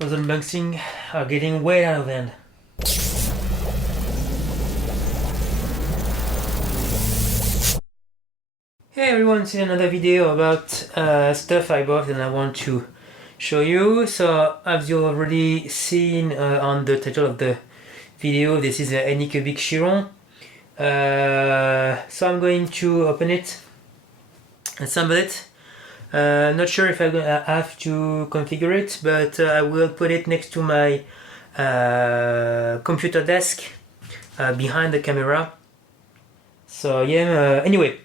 Those unboxing are getting way out of hand. Hey everyone, this is another video about stuff I bought and I want to show you. So as you already seen on the title of the video, this is an Anycubic Chiron. So I'm going to open it, assemble it. Not sure if I have to configure it, but I will put it next to my computer desk behind the camera. So yeah, anyway,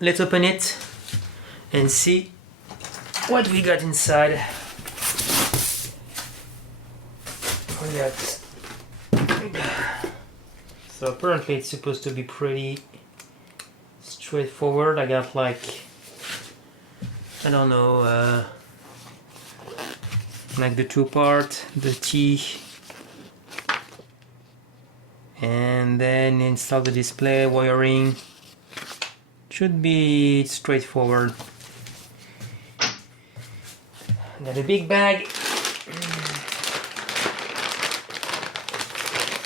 let's open it and see what we got inside. So apparently it's supposed to be pretty straightforward. I got like, I don't know, like the two part, the T, and then install the display, wiring. Should be straightforward. Got a big bag.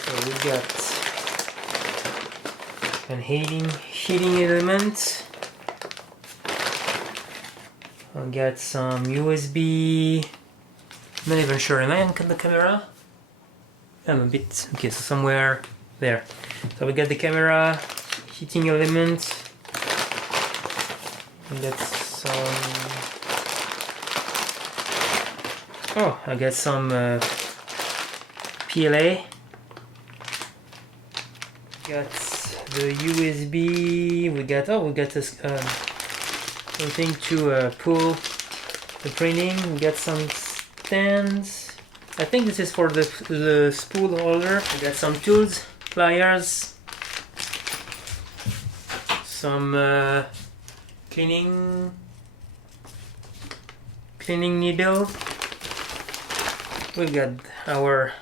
So we got an heating element. I got some USB. Not even sure. Am I on the camera? I'm a bit. Okay, so somewhere there. So we got the camera, heating element. We got some. Oh, I got some PLA. Got the USB. We got this. Something to pull the printing. We got some stands. I think this is for the spool holder. We got some tools, pliers, some cleaning needle. We got our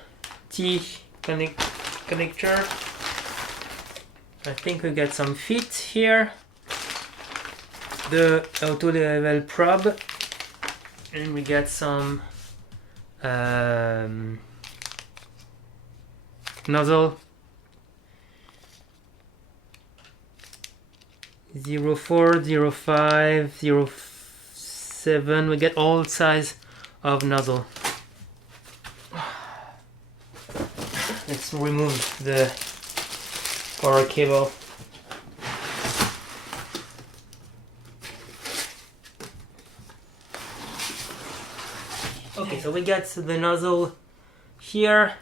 T connector. I think we got some feet here. The auto level probe, and we got some nozzle 04, 05, 07. We get all size of nozzle. Let's remove the power cable. Okay, so we got the nozzle here.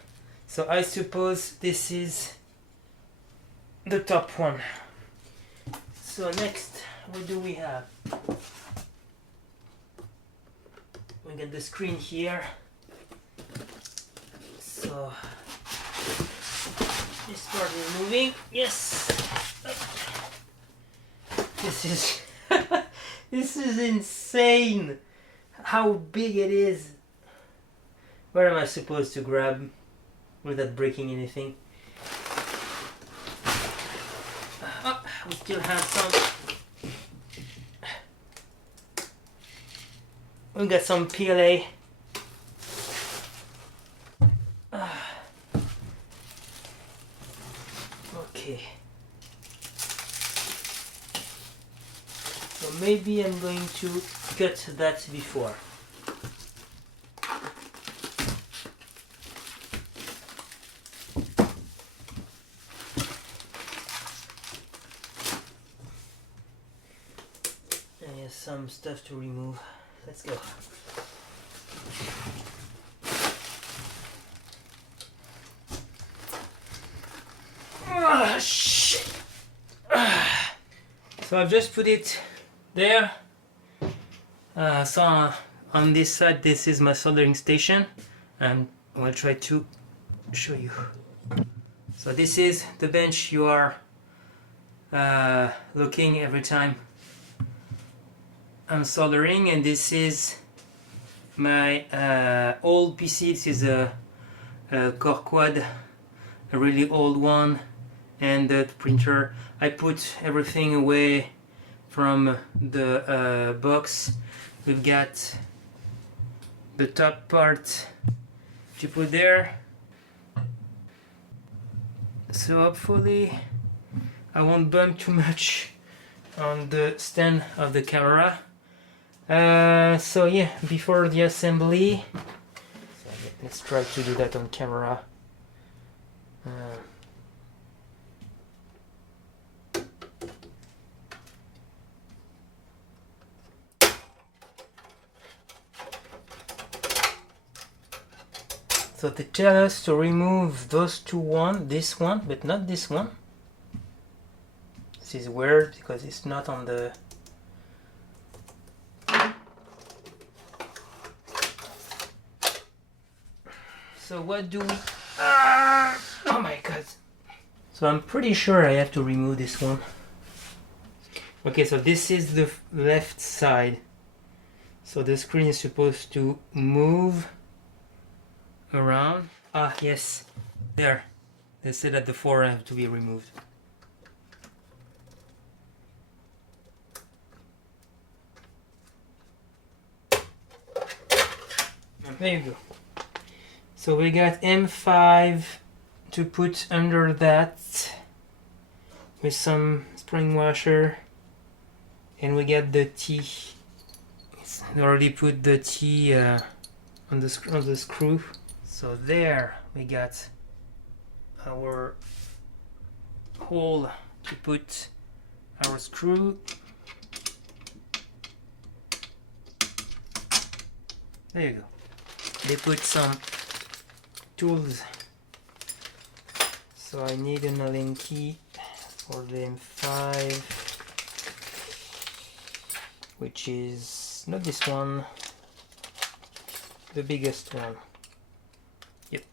So I suppose this is the top one. So next, what do we have? We got the screen here. So this part is moving. Yes. This is this is insane. How big it is. Where am I supposed to grab without breaking anything? Oh, we still have some. We got some PLA. Okay. So maybe I'm going to cut that before. Some stuff to remove. Let's go. Oh, shit. So I've just put it there. So on this side, this is my soldering station, and I'll try to show you. So this is the bench you are looking every time I'm soldering, and this is my old PC. This is a Core Quad, a really old one, and the printer. I put everything away from the box. We've got the top part to put there. So hopefully I won't bump too much on the stand of the camera. So yeah, before the assembly, so let's try to do that on camera. So they tell us to remove those this one, but not this one. This is weird because it's not on the... So what do we... oh my god. So I'm pretty sure I have to remove this one. Okay, so this is the left side. So the screen is supposed to move around. Ah, yes. There. They said that the 4 have to be removed. There you go. So we got M5 to put under that with some spring washer, and we got the T. I already put the T on the screw. So there we got our hole to put our screw. There you go. They put some tools. So I need an Allen key for the M5, which is not this one, the biggest one. Yep.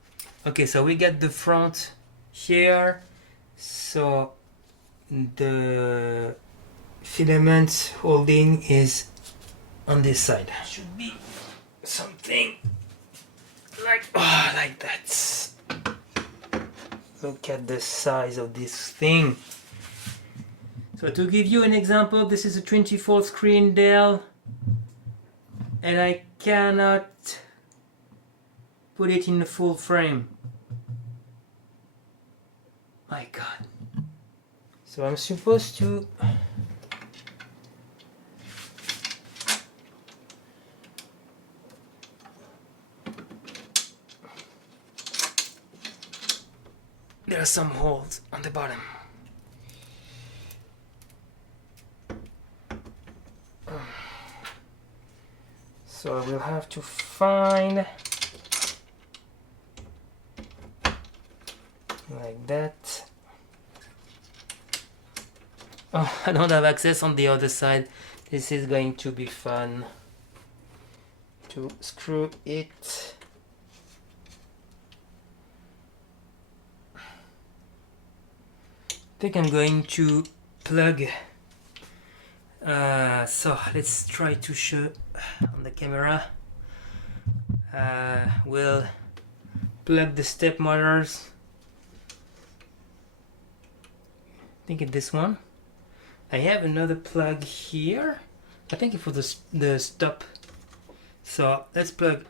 Okay, so we got the front here. So the filament holding is on this side. Should be something like that. Look at the size of this thing. So to give you an example, this is a 24 screen Dell, and I cannot put it in the full frame. My god. So I'm supposed to there are some holes on the bottom. So I will have to find like that. Oh, I don't have access on the other side. This is going to be fun to screw it. I think I'm going to plug. So let's try to show on the camera. We'll plug the step motors. I think it's this one. I have another plug here. I think it's for the stop. So let's plug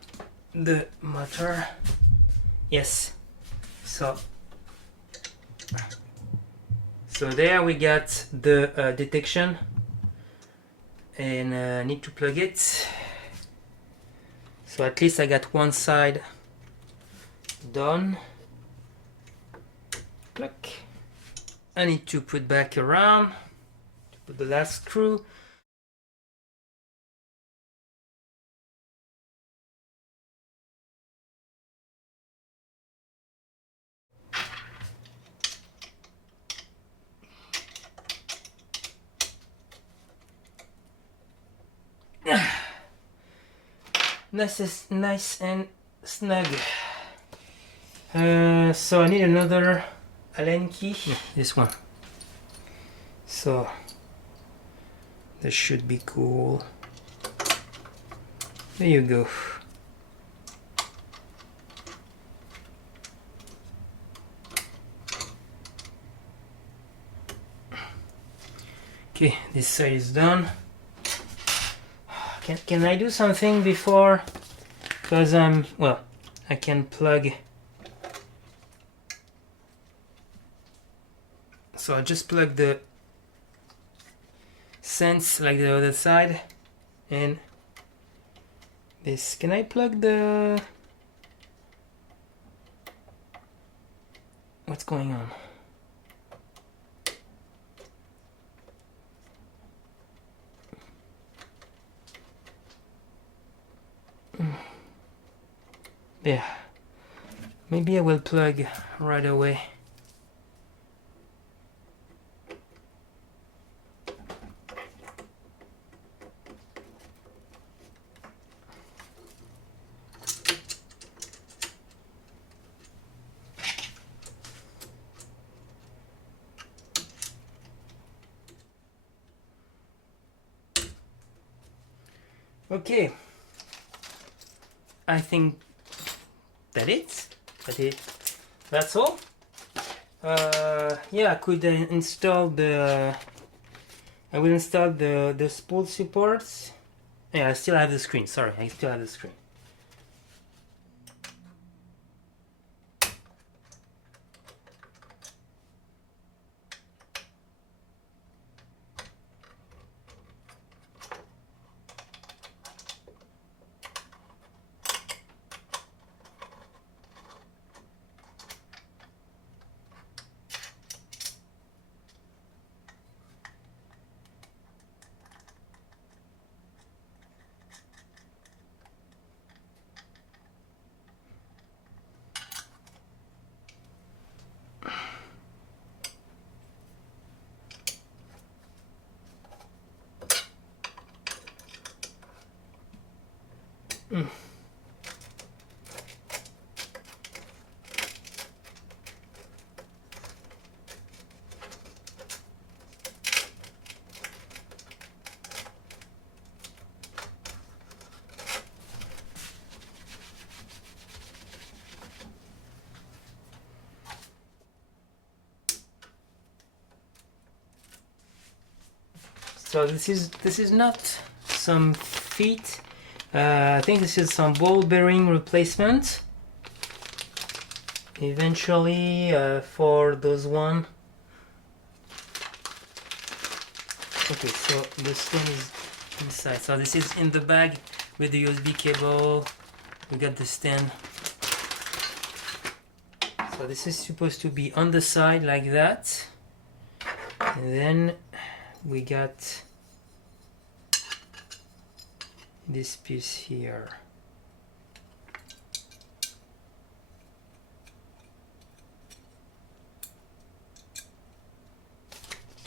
the motor. Yes. So there we got the detection, and I need to plug it. So at least I got one side done. Click. I need to put back around to put the last screw. Nice and snug. So I need another Allen key. Yeah, this one. So this should be cool. There you go. Okay, this side is done. Can I do something before? Because well, I can plug. So I just plug the sense like the other side, and this. Can I plug the? What's going on? Yeah. Maybe I will plug right away. Okay, I think that's all. Yeah, I could install the. I will install the spool supports. Yeah, I still have the screen. Sorry, I still have the screen. So this is not some feet. I think this is some ball bearing replacement. Eventually, for those one. Okay, so this one is inside. So this is in the bag with the USB cable. We got the stand. So this is supposed to be on the side like that. And then we got this piece here.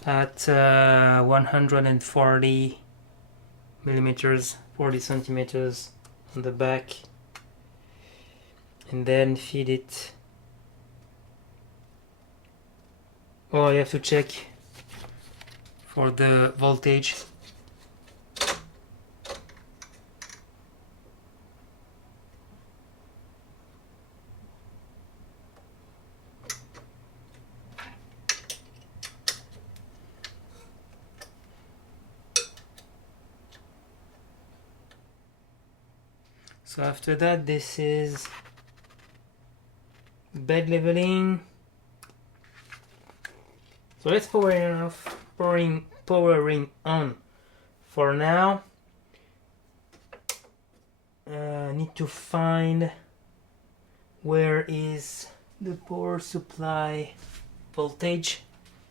At 140 millimeters, 40 centimeters on the back, and then feed it. Oh, you have to check for the voltage. So after that, this is bed leveling. So let's powering on for now. Need to find where is the power supply voltage.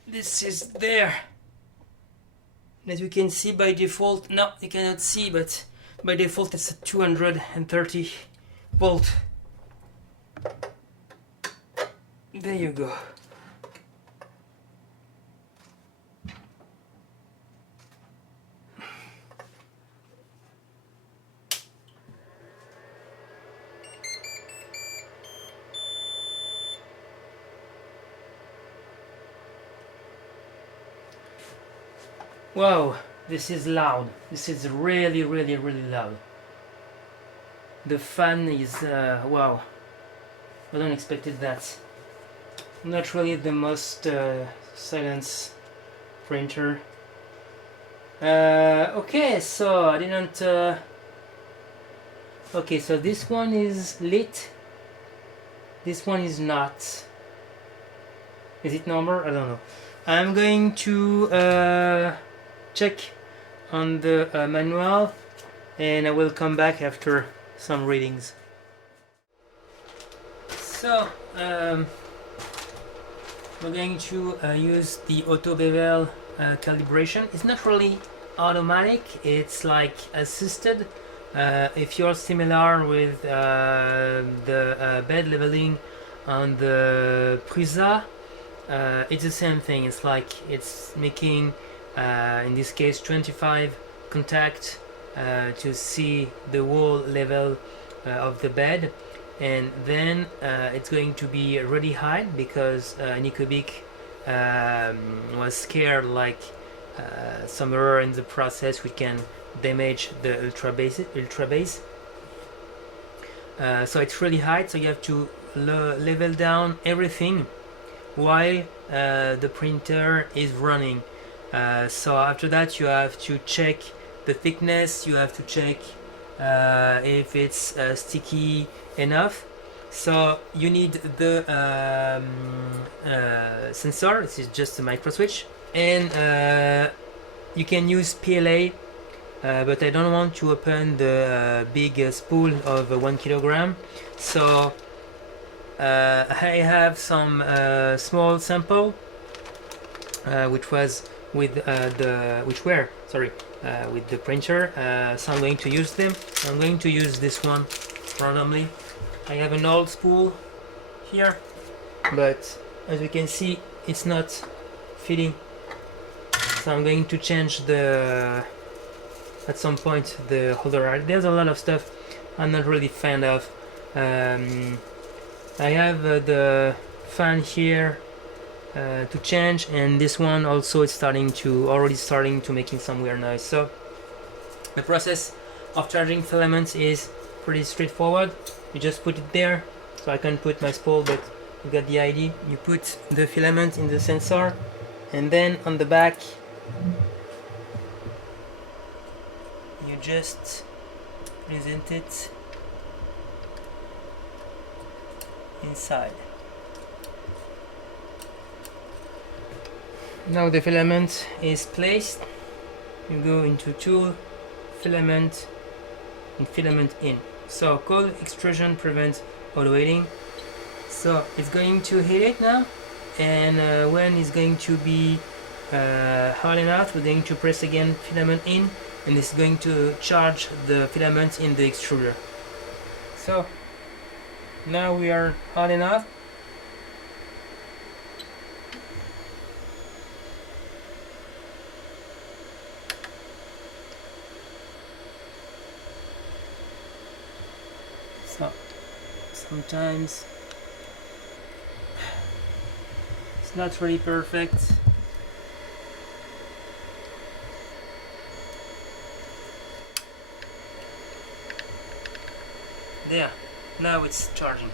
This is there. As you can see by default, no, you cannot see, but by default it's a 230 volt. There you go. Wow, this is loud. This is really loud. The fan is, wow. I don't expected that. Not really the most silence printer. Okay, so I didn't... okay, so this one is lit. This one is not. Is it number? I don't know. I'm going to check on the manual, and I will come back after some readings. So we're going to use the auto bevel calibration. It's not really automatic, it's like assisted. If you're similar with the bed leveling on the Prusa, it's the same thing. It's like it's making in this case 25 contact to see the wall level of the bed, and then it's going to be really high because Anycubic was scared like some error in the process which can damage the ultra base. So it's really high, so you have to level down everything while the printer is running. So after that you have to check the thickness, you have to check if it's sticky enough. So you need the sensor. This is just a micro switch, and you can use PLA, but I don't want to open the big spool of 1 kilogram. So I have some small sample which were with the printer. So I'm going to use them. I'm going to use this one randomly. I have an old spool here, but as you can see it's not fitting, so I'm going to change at some point the holder. There's a lot of stuff I'm not really fan of. I have the fan here to change, and this one also is already starting to making some weird noise. So the process of charging filaments is pretty straightforward. You just put it there, so I can put my spool, but you got the idea. You put the filament in the sensor, and then on the back you just present it inside. Now the filament is placed. You go into tool, filament, and filament in. So cold extrusion prevents overheating. So it's going to hit it now, and when it's going to be hard enough, we're going to press again filament in, and it's going to charge the filament in the extruder. So now we are hard enough. So sometimes it's not really perfect. There, now it's charging.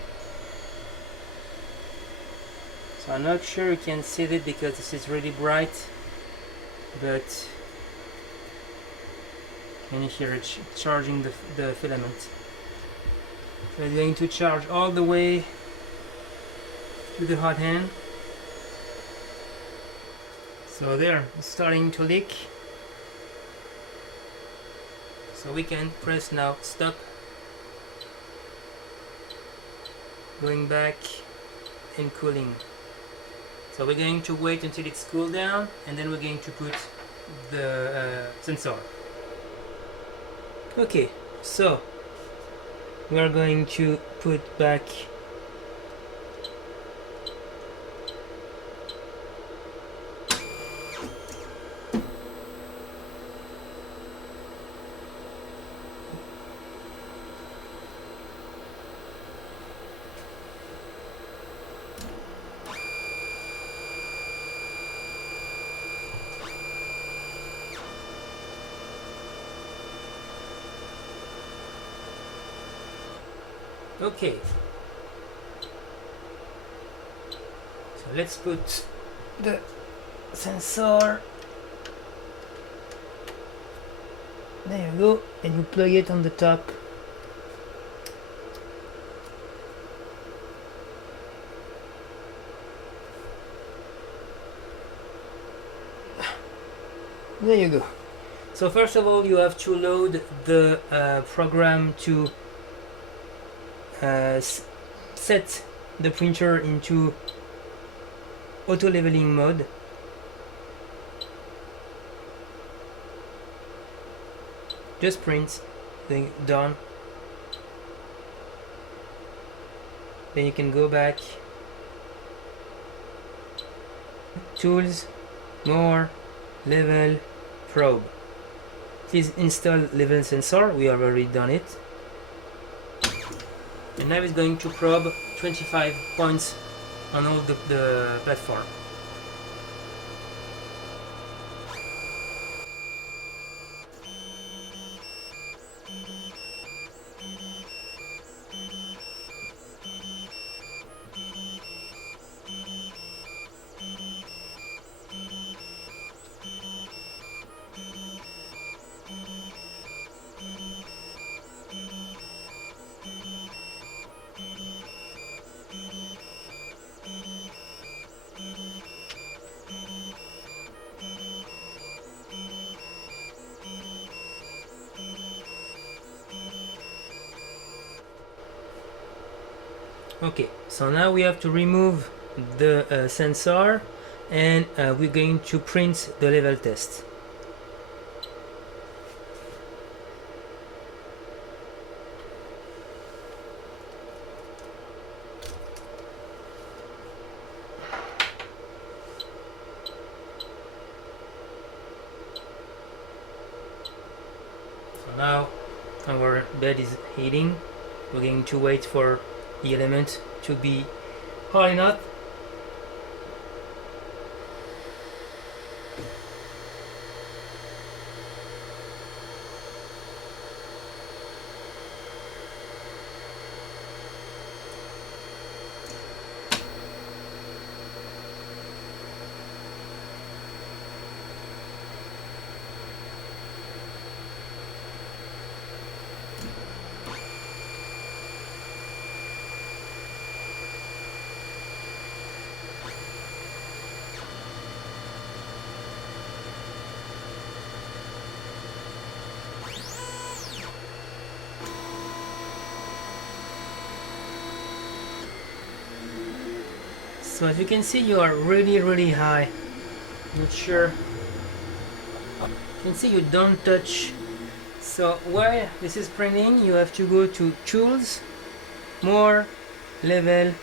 So I'm not sure you can see it because this is really bright, but can you hear it charging the filament? So it's going to charge all the way to the hot end. So there, it's starting to leak. So we can press now stop. Going back and cooling. So we're going to wait until it's cooled down, and then we're going to put the sensor. Okay, so we are going to put back okay. So let's put the sensor. There you go, and you plug it on the top. There you go. So first of all, you have to load the program to set the printer into auto leveling mode. Just print, then done. Then you can go back, tools, more, level, probe. Please install level sensor, we have already done it. And now it's going to probe 25 points on all the platform. Okay, so now we have to remove the sensor, and we're going to print the level test. So now our bed is heating. We're going to wait for the element to be hot enough. So as you can see, you are really high. Not sure. You can see you don't touch. So while this is printing, you have to go to Tools, More, Level,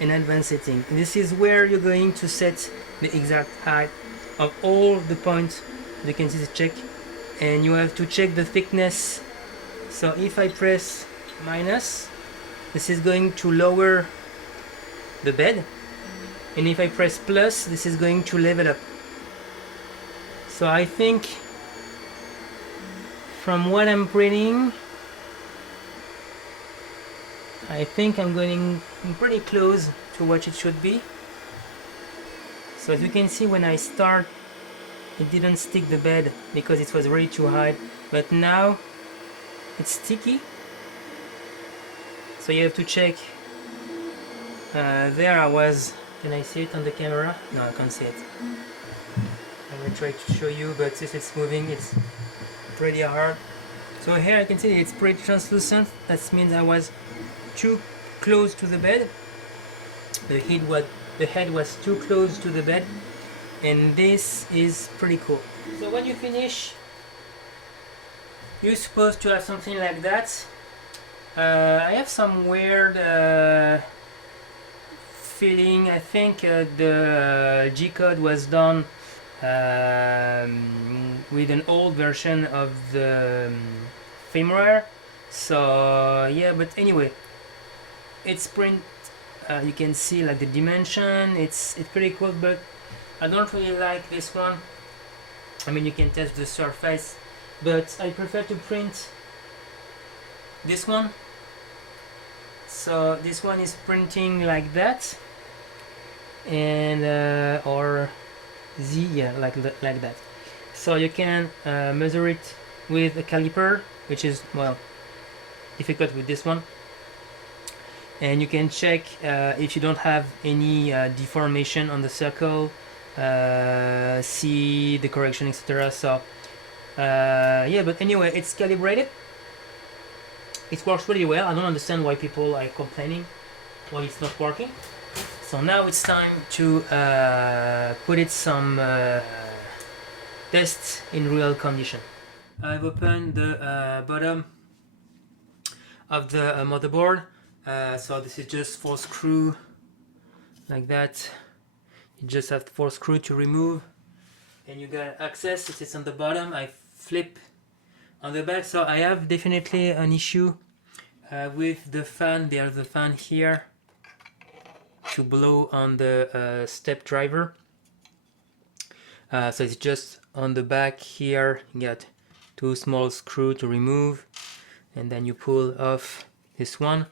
and Advanced Setting. This is where you're going to set the exact height of all the points. You can see the check, and you have to check the thickness. So if I press minus, this is going to lower the bed. And if I press plus, this is going to level up. So I think from what I'm printing, I think I'm going pretty close to what it should be. So as you can see, when I start, it didn't stick the bed because it was really too high. But now it's sticky. So you have to check. There I was. Can I see it on the camera? No, I can't see it. I will try to show you, but since it's moving, it's pretty hard. So here I can see it's pretty translucent. That means I was too close to the bed. The head was too close to the bed, and this is pretty cool. So when you finish, you're supposed to have something like that. I have some weird feeling. I think the G-code was done with an old version of the firmware. So yeah, but anyway, it's print. You can see like the dimension. It's pretty cool, but I don't really like this one. I mean, you can test the surface, but I prefer to print this one. So this one is printing like that, and or Z, yeah, like that. So you can measure it with a caliper, which is, well, difficult with this one. And you can check if you don't have any deformation on the circle, see the correction, etc. So yeah, but anyway, it's calibrated. It works really well. I don't understand why people are complaining why it's not working. So now it's time to put it some tests in real condition. I've opened the bottom of the motherboard. So this is just 4 screw like that. You just have 4 screw to remove, and you got access. It is on the bottom. I flip on the back, so I have definitely an issue with the fan. There's the fan here to blow on the step driver. So it's just on the back here. You got 2 small screws to remove, and then you pull off this one.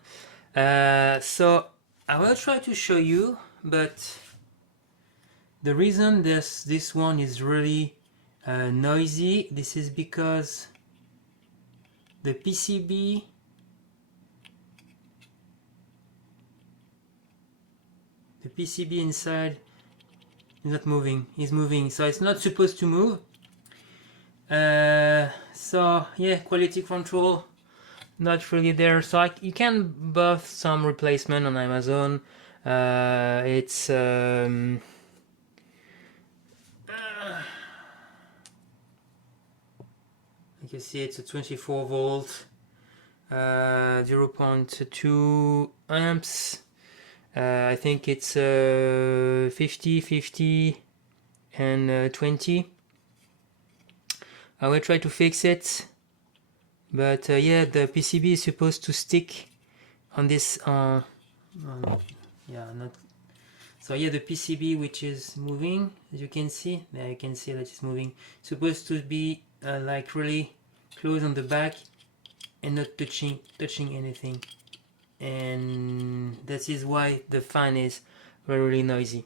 So I will try to show you, but the reason this one is really noisy, this is because the PCB inside is not moving. It's moving, so it's not supposed to move. So yeah, quality control not really there. So you can buy some replacement on Amazon. It's you can see it's a 24 volt, 0.2 amps. I think it's 50, 50 and 20. I will try to fix it, but yeah, the PCB is supposed to stick on this yeah, not so. Yeah, the PCB which is moving, as you can see there, you can see that it's moving, supposed to be like really close on the back and not touching anything, and that is why the fan is really noisy.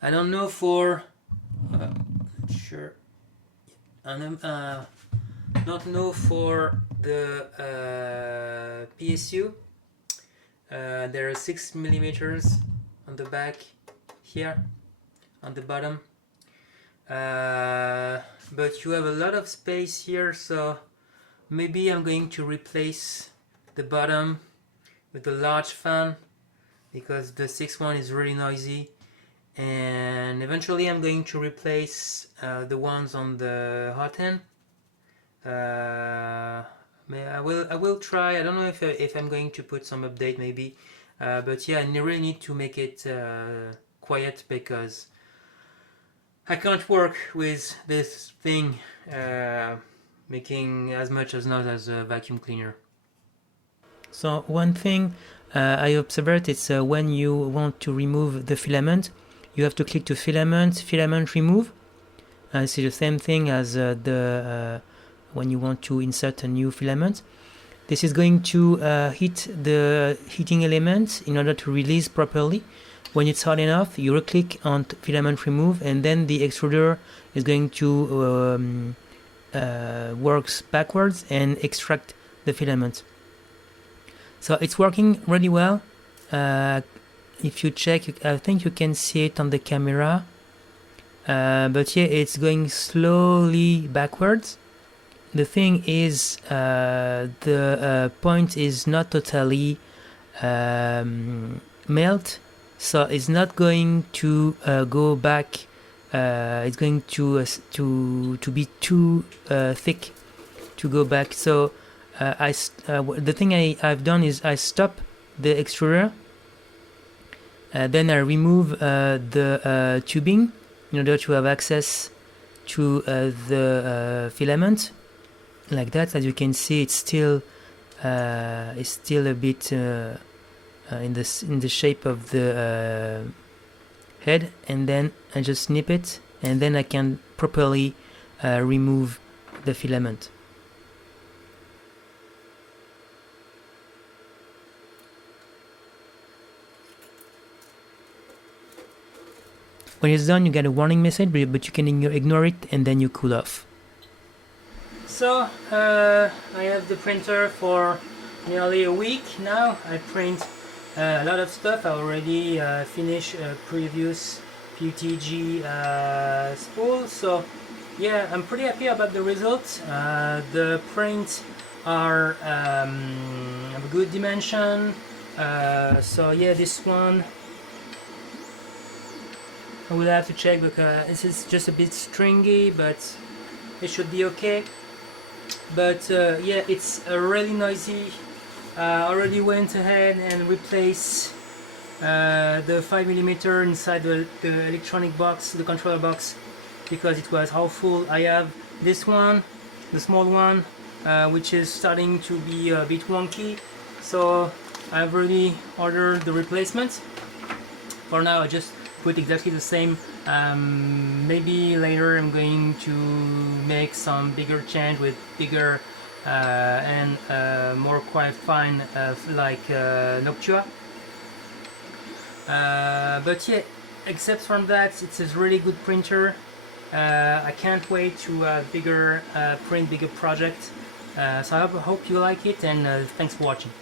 I don't know for sure. I don't know for the PSU. There are 6 millimeters on the back here, on the bottom. But you have a lot of space here, so maybe I'm going to replace the bottom with a large fan, because the 6 one is really noisy, and eventually I'm going to replace the ones on the hot end. I will try. I don't know if I'm going to put some update maybe, but yeah, I really need to make it quiet, because I can't work with this thing making as much as noise as a vacuum cleaner. So one thing I observed is when you want to remove the filament, you have to click to filament remove. It's the same thing as when you want to insert a new filament. This is going to hit the heating element in order to release properly. When it's hot enough, you click on filament remove, and then the extruder is going to works backwards and extract the filament. So it's working really well. If you check, I think you can see it on the camera. But yeah, it's going slowly backwards. The thing is, the point is not totally melt, so it's not going to go back. It's going to be too thick to go back. So the thing I've done is I stop the extruder, then I remove the tubing in order to have access to the filament, like that. As you can see, it's still a bit in the shape of the head, and then I just snip it, and then I can properly remove the filament. When it's done, you get a warning message, but you can ignore it, and then you cool off. So I have the printer for nearly a week now. I print a lot of stuff. I already finished a previous UTG spool. So yeah, I'm pretty happy about the results. The prints are of a good dimension. So yeah, this one I will have to check because this is just a bit stringy, but it should be okay. But yeah, it's really noisy. Already went ahead and replaced the 5mm inside the electronic box, the controller box, because it was awful. I have this one, the small one, which is starting to be a bit wonky, so I've already ordered the replacement. For now I just put exactly the same. Maybe later I'm going to make some bigger change with bigger and more quite fine like Noctua. But yeah, except from that, it's a really good printer. I can't wait to print bigger project. So I hope you like it, and thanks for watching.